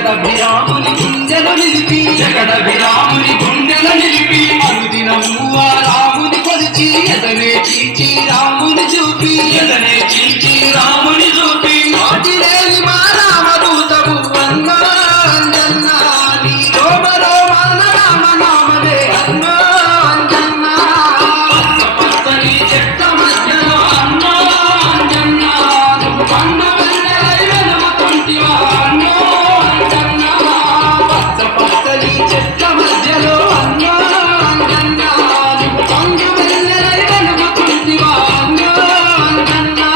జగదభిరాముని గుండెలు నిలిపి జగదభిరాముని గుండెలు నిలిపి అనుదినము ఆ రాముని కొలిచి ఎదనే చీచి రాముని చూపి ఎదనే చీచి రాముని చూపి ఆటిలేని మా రామదూతము అన్నా అంజన్నా నీ రోమ రోమాన రామ నామదే అన్నా అంజన్నా పచ్చని చెట్ల మధ్యలో అన్నా అంజన్నా పండు వెన్నెలై వెలుగుతుంటివా అన్నో అంజన్నా పచ్చని చెట్ల మధ్యలో అన్నా అంజన్నా పండు వెన్నెలై వెలుగుతుంటివా అన్నో అంజన్నా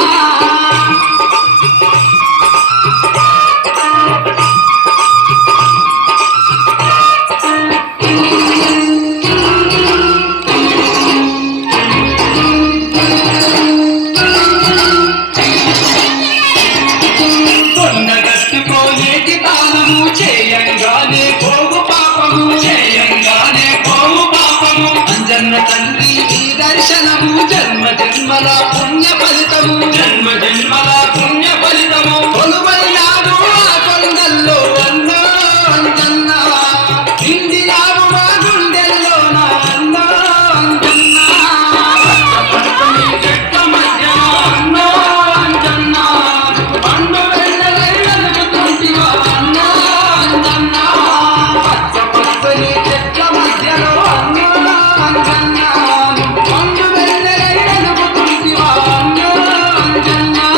కొండగట్టుకోయేటి తాళము చేయంగానే పోవు పాపము చేయంగానే పోవు పాపము అంజన్న తండ్రి ఈ దర్శనము జన్మ జన్మల పుణ్య ఫలితము జన్మ జన్మల పుణ్య ఫలితము కొలువైనాడు ఆ కొండల్లో అన్నా అంజన్నా ఇందిరావు మా గుండెల్లోన అన్నా అంజన్నా పచ్చని చెట్ల మధ్యలో అన్నా అంజన్నా పండు వెన్నెలై వెలుగుతుంటివా అన్నా అంజన్నా పచ్చని చెట్ల మధ్యలో అన్నా అంజన్నా పండు వెన్నెలై వెలుగుతుంటివా అన్నా అంజన్నా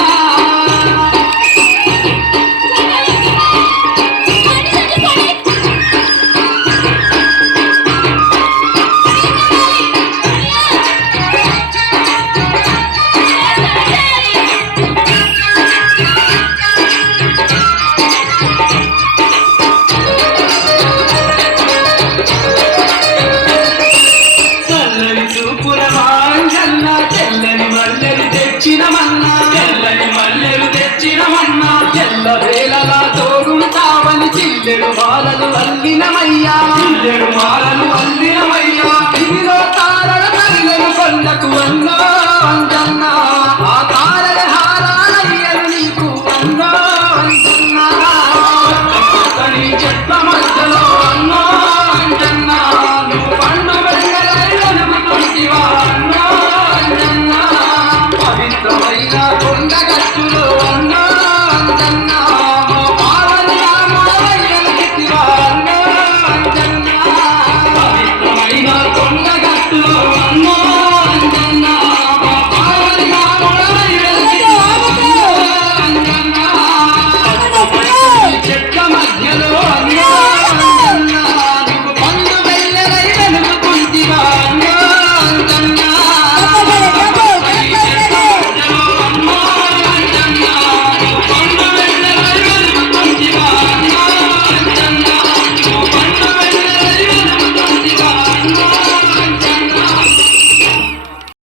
చల్లని చూపుల మాంజన్న తెల్లని మల్లెలు తెచ్చినమన్నా తెల్లని మల్లెలు తెచ్చినమన్నా తెల్ల వేళలా తోడుంటావని చిల్లెడు మాలలు అల్లినమయ్యా చిల్లెడు మాలలు అల్లినమయ్యా ఇదిలో తారల తల్లిని కొండకు అన్నా అంజన్నా